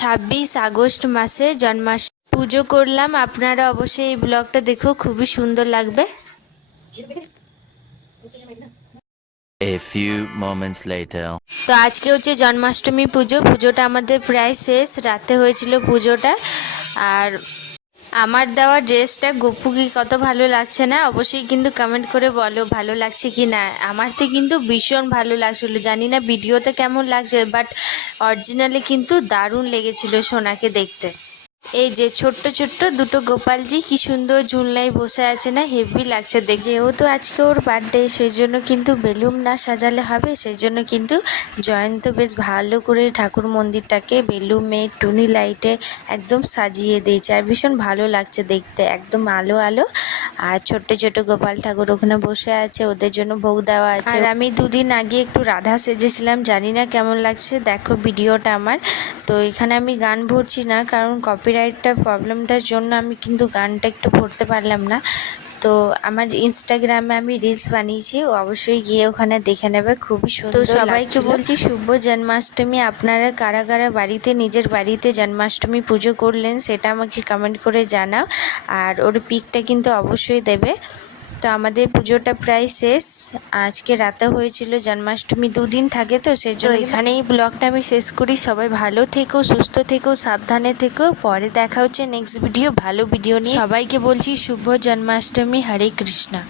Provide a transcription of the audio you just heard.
ছাব্বিশ আগস্ট মাসে জন্মাস পুজো করলাম। আপনারা অবশ্যই এই ব্লগটা দেখো খুবই সুন্দর লাগবে। A few moments later. তো আজকে হচ্ছে জন্মাষ্টমী পুজো। পুজোটা আমাদের প্রায় শেষ। রাতে হয়েছিল পুজোটা। আর আমার দেওয়া ড্রেসটা গপুকে কত ভালো লাগছে না, অবশ্যই কিন্তু কমেন্ট করে বলো ভালো লাগছে কি না আমার তো কিন্তু ভীষণ ভালো লাগছিল, জানি না ভিডিওতে কেমন লাগছে বাট অরিজিনালি কিন্তু দারুণ লেগেছিল সোনাকে দেখতে। এই যে ছোট্ট ছোট্ট দুটো গোপালজি, কি সুন্দর ঝুলনায় বসে আছে না, হেভি লাগছে দেখ যেহেতু আজকে ওর বার্থডে সেই জন্য কিন্তু বেলুন না সাজালে হবে সেই জন্য কিন্তু জয়ন্ত বেশ ভালো করে ঠাকুর মন্দিরটাকে বেলুমে টুনি লাইটে একদম সাজিয়ে দিয়েছে। আর ভীষণ ভালো লাগছে দেখতে, একদম আলো আলো। আর ছোট্ট ছোট গোপাল ঠাকুর ওখানে বসে আছে, ওদের জন্য ভোগ দেওয়া আছে। আর আমি দুদিন আগে একটু রাধা সেজেছিলাম, জানি না কেমন লাগছে, দেখো ভিডিওটা আমার। তো এখানে আমি গান ভরছি না, কারণ কপিরাইটটা প্রবলেমটার জন্য আমি কিন্তু গানটা একটু ভরতে পারলাম না। তো আমার ইনস্টাগ্রামে আমি রিলস বানিয়েছি অবশ্যই গিয়ে ওখানে দেখে নেবে খুবই সুন্দর তো সবাইকে বলছি শুভ জন্মাষ্টমী আপনারা কারা কারা বাড়িতে নিজের বাড়িতে জন্মাষ্টমী পুজো করলেন সেটা আমাকে কমেন্ট করে জানাও আর ওর পিকটা কিন্তু অবশ্যই দেবে। তো আমাদের পুজোটা প্রায় শেষ। আজকে রাতে হয়েছিল জন্মাষ্টমী দুদিন থাকে তো সেজন্য এখানে এই ব্লগটা আমি শেষ করি। সবাই ভালো থেকো সুস্থ থেকো সাবধানে থেকো। পরে দেখা হচ্ছে নেক্সট ভিডিও ভালো ভিডিও নিয়ে। সবাইকে বলছি শুভ জন্মাষ্টমী হরে কৃষ্ণা।